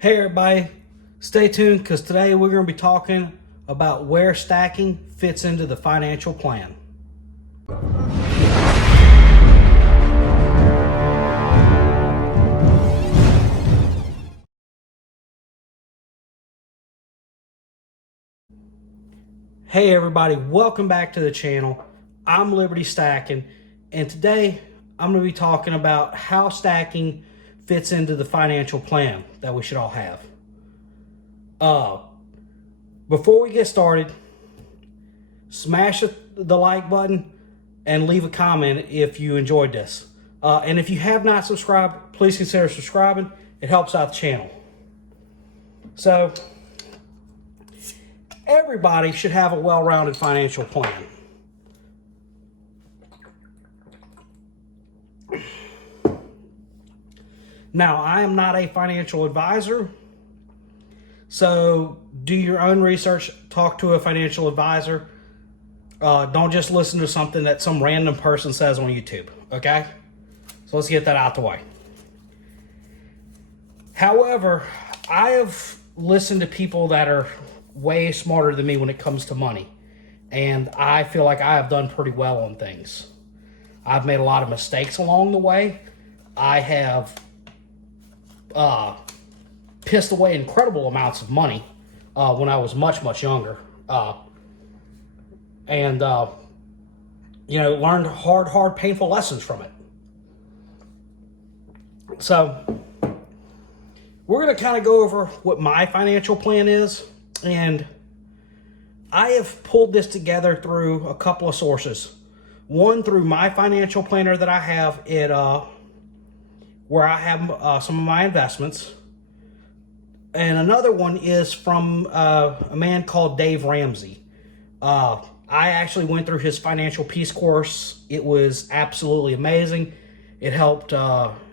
Hey everybody, stay tuned because today we're going to be talking about where stacking fits into the financial plan. Hey everybody, welcome back to the channel. I'm Liberty Stacking, and today I'm going to be talking about how stacking fits into the financial plan that we should all have. Before we get started, smash the like button and leave a comment if you enjoyed this. And if you have not subscribed, please consider subscribing. It helps out the channel. So, everybody should have a well-rounded financial plan. Now, I am not a financial advisor, so do your own research, talk to a financial advisor. Don't just listen to something that some random person says on YouTube, okay? So let's get that out the way. However, I have listened to people that are way smarter than me when it comes to money, and I feel like I have done pretty well on things. I've made a lot of mistakes along the way. I have pissed away incredible amounts of money when I was much younger. And learned hard, painful lessons from it. So we're going to kind of go over what my financial plan is. And I have pulled this together through a couple of sources. One, through my financial planner that I have where I have some of my investments. And another one is from a man called Dave Ramsey. I actually went through his financial peace course. It was absolutely amazing. It helped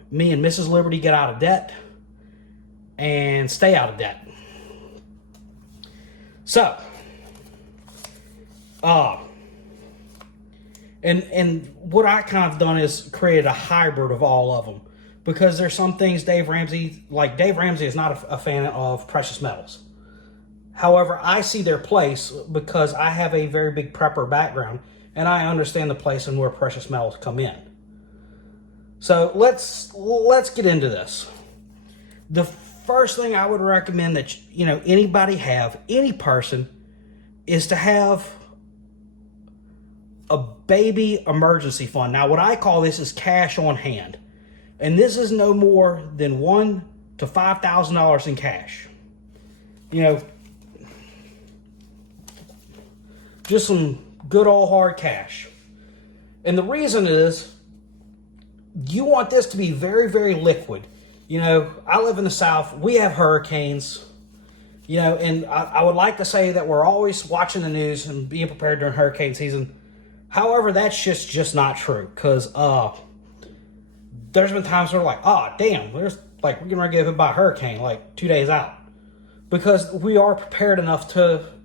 me and Mrs. Liberty get out of debt and stay out of debt. So, and what I kind of done is created a hybrid of all of them, because there's some things Dave Ramsey is not a fan of precious metals. However, I see their place because I have a very big prepper background and I understand the place and where precious metals come in. So let's get into this. The first thing I would recommend that any person, is to have a baby emergency fund. Now, what I call this is cash on hand. And this is no more than $1,000 to $5,000 in cash. Just some good old hard cash. And the reason is, you want this to be very, very liquid. I live in the South. We have hurricanes. And I would like to say that we're always watching the news and being prepared during hurricane season. However, that's just not true. Because there's been times where we're like, damn, we're getting ready to get hit by a hurricane 2 days out. Because we are prepared enough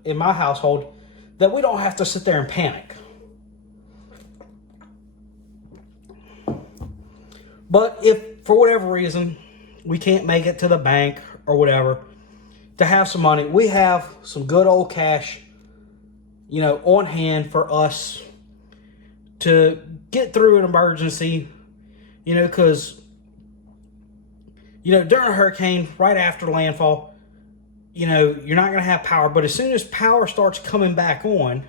in my household, that we don't have to sit there and panic. But if, for whatever reason, we can't make it to the bank or whatever, to have some money, we have some good old cash, on hand for us to get through an emergency, because, during a hurricane, right after landfall, you're not going to have power. But as soon as power starts coming back on,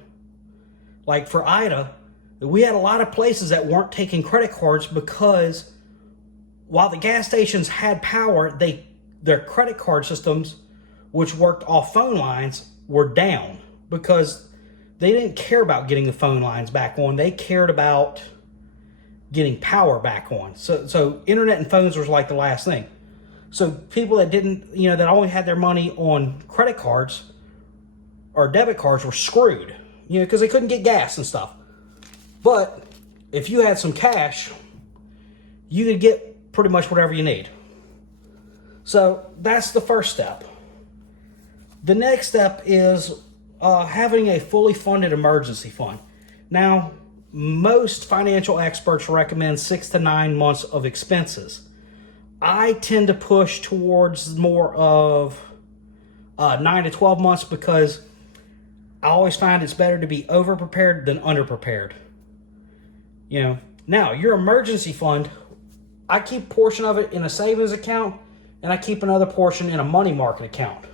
like for Ida, we had a lot of places that weren't taking credit cards because while the gas stations had power, their credit card systems, which worked off phone lines, were down because they didn't care about getting the phone lines back on. They cared about getting power back on. So internet and phones was like the last thing. So people that didn't, that only had their money on credit cards or debit cards were screwed, because they couldn't get gas and stuff. But if you had some cash, you could get pretty much whatever you need. So that's the first step. The next step is having a fully funded emergency fund. Now, most financial experts recommend 6 to 9 months of expenses. I tend to push towards more of 9 to 12 months because I always find it's better to be over-prepared than under-prepared. You know, now your emergency fund, I keep a portion of it in a savings account and I keep another portion in a money market account.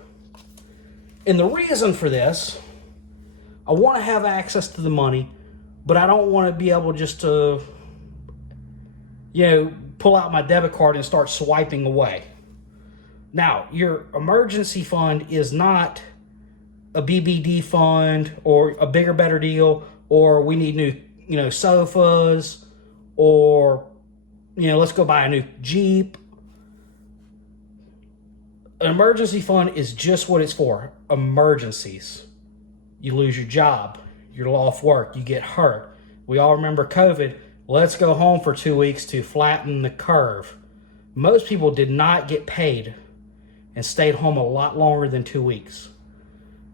And the reason for this, I want to have access to the money, but I don't want to be able just to, pull out my debit card and start swiping away. Now, your emergency fund is not a BBD fund or a bigger, better deal, or we need new, sofas, or, let's go buy a new Jeep. An emergency fund is just what it's for. Emergencies. You lose your job. You're off work. You get hurt. We all remember COVID. Let's go home for 2 weeks to flatten the curve. Most people did not get paid and stayed home a lot longer than 2 weeks.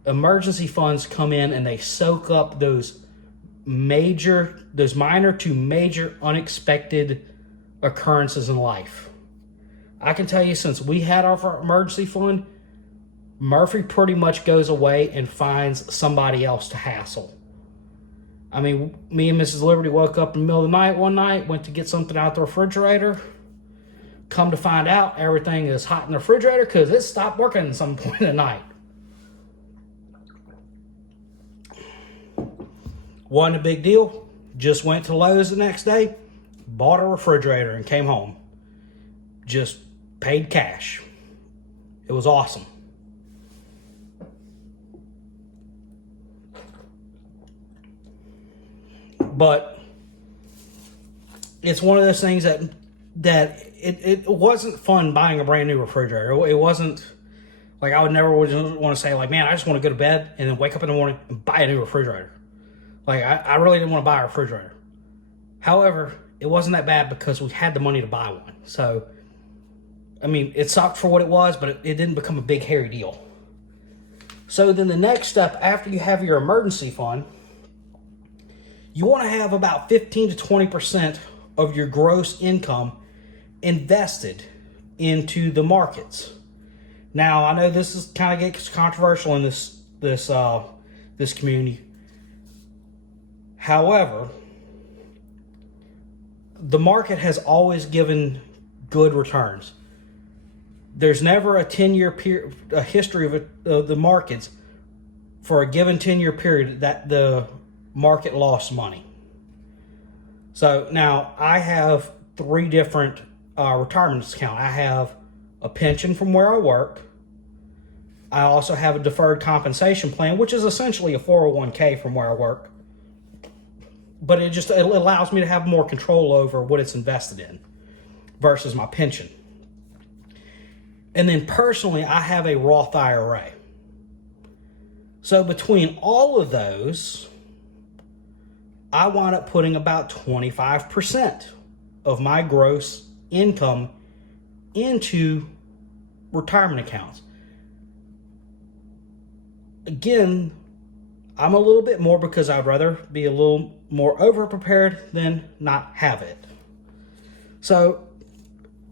Emergency funds come in and they soak up those minor to major unexpected occurrences in life. I can tell you, since we had our emergency fund, Murphy pretty much goes away and finds somebody else to hassle. I mean, me and Mrs. Liberty woke up in the middle of the night one night, went to get something out the refrigerator. Come to find out, everything is hot in the refrigerator because it stopped working at some point in the night. Wasn't a big deal. Just went to Lowe's the next day, bought a refrigerator, and came home. Just paid cash. It was awesome. But it's one of those things that it wasn't fun buying a brand new refrigerator. It wasn't like I would never want to say, like, man, I just want to go to bed and then wake up in the morning and buy a new refrigerator. Like, I really didn't want to buy a refrigerator. However, it wasn't that bad because we had the money to buy one. So, I mean, it sucked for what it was, but it didn't become a big, hairy deal. So then the next step, after you have your emergency fund, you want to have about 15 to 20% of your gross income invested into the markets. Now, I know this is kind of gets controversial in this community. However, the market has always given good returns. There's never a 10-year history of the markets for a given 10-year period that the market lost money. So now I have 3 different retirement accounts. I have a pension from where I work. I also have a deferred compensation plan, which is essentially a 401k from where I work. But it allows me to have more control over what it's invested in versus my pension. And then personally, I have a Roth IRA. So between all of those, I wound up putting about 25% of my gross income into retirement accounts. Again, I'm a little bit more because I'd rather be a little more over-prepared than not have it. So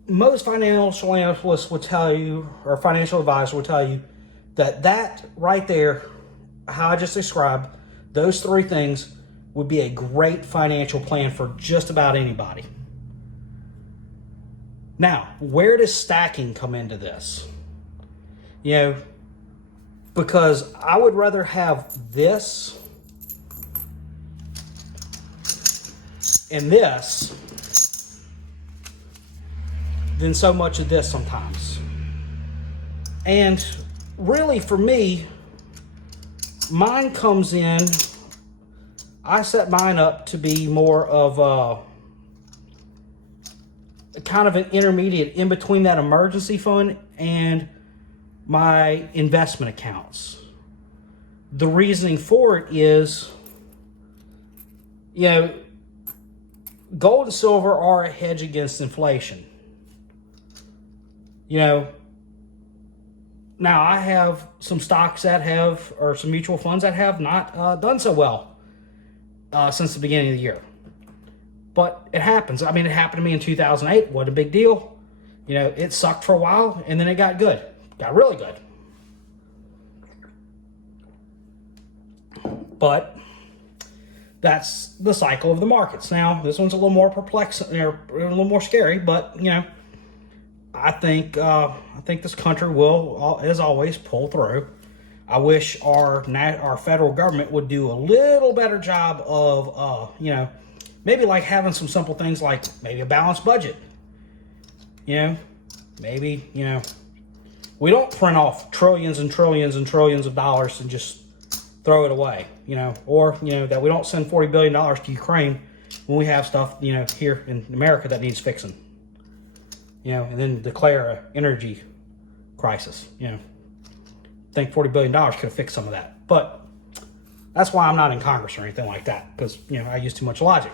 most financial analysts would tell you, or financial advisor would tell you, that right there, how I just described, those 3 things would be a great financial plan for just about anybody. Now, where does stacking come into this? Because I would rather have this and this than so much of this sometimes. And really for me, mine comes in, I set mine up to be more of a kind of an intermediate in between that emergency fund and my investment accounts. The reasoning for it is, gold and silver are a hedge against inflation. Now I have some stocks that have, or some mutual funds that have not done so well since the beginning of the year. But it happens. I mean, it happened to me in 2008. What a big deal. You know, it sucked for a while, and then it got good. Got really good. But that's the cycle of the markets. Now, this one's a little more perplexing, or a little more scary, but, you know, I think this country will, as always, pull through. I wish our federal government would do a little better job of, you know, maybe like having some simple things like maybe a balanced budget. You know, maybe, you know, we don't print off trillions and trillions and trillions of dollars and just throw it away, you know, or, you know, that we don't send $40 billion to Ukraine when we have stuff, you know, here in America that needs fixing, you know, and then declare an energy crisis, you know. I think $40 billion could have fixed some of that. But that's why I'm not in Congress or anything like that, because, you know, I use too much logic.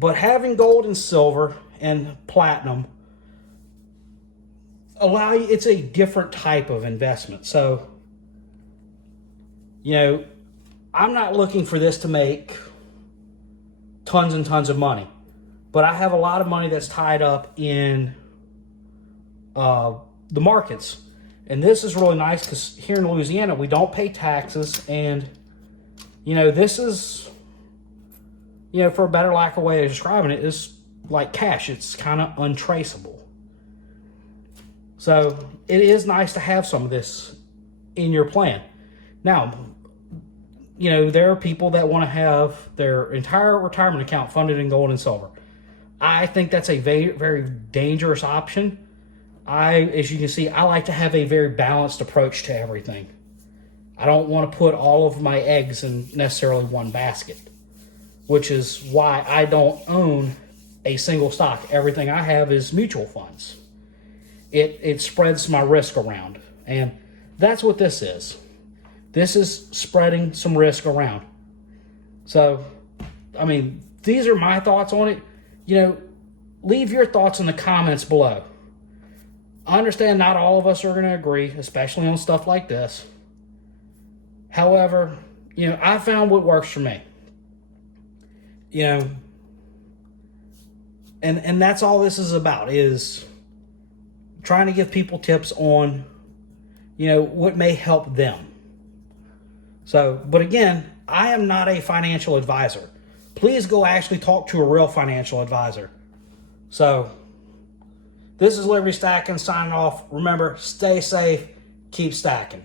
But having gold and silver and platinum allow you, it's a different type of investment. So, you know, I'm not looking for this to make tons and tons of money, but I have a lot of money that's tied up in the markets. And this is really nice because here in Louisiana, we don't pay taxes. And, you know, this is, you know, for a better lack of way of describing it, is like cash. It's kind of untraceable. So it is nice to have some of this in your plan. Now, you know, there are people that want to have their entire retirement account funded in gold and silver. I think that's a very, very dangerous option. As you can see, I like to have a very balanced approach to everything. I don't want to put all of my eggs in necessarily one basket, which is why I don't own a single stock. Everything I have is mutual funds. It spreads my risk around, and that's what this is. This is spreading some risk around. So, I mean, these are my thoughts on it. You know, leave your thoughts in the comments below. I understand not all of us are going to agree, especially on stuff like this. However, you know, I found what works for me. You know, and that's all this is about, is trying to give people tips on, you know, what may help them. So, but again, I am not a financial advisor. Please go actually talk to a real financial advisor. So, this is Liberty Stacking signing off. Remember, stay safe, keep stacking.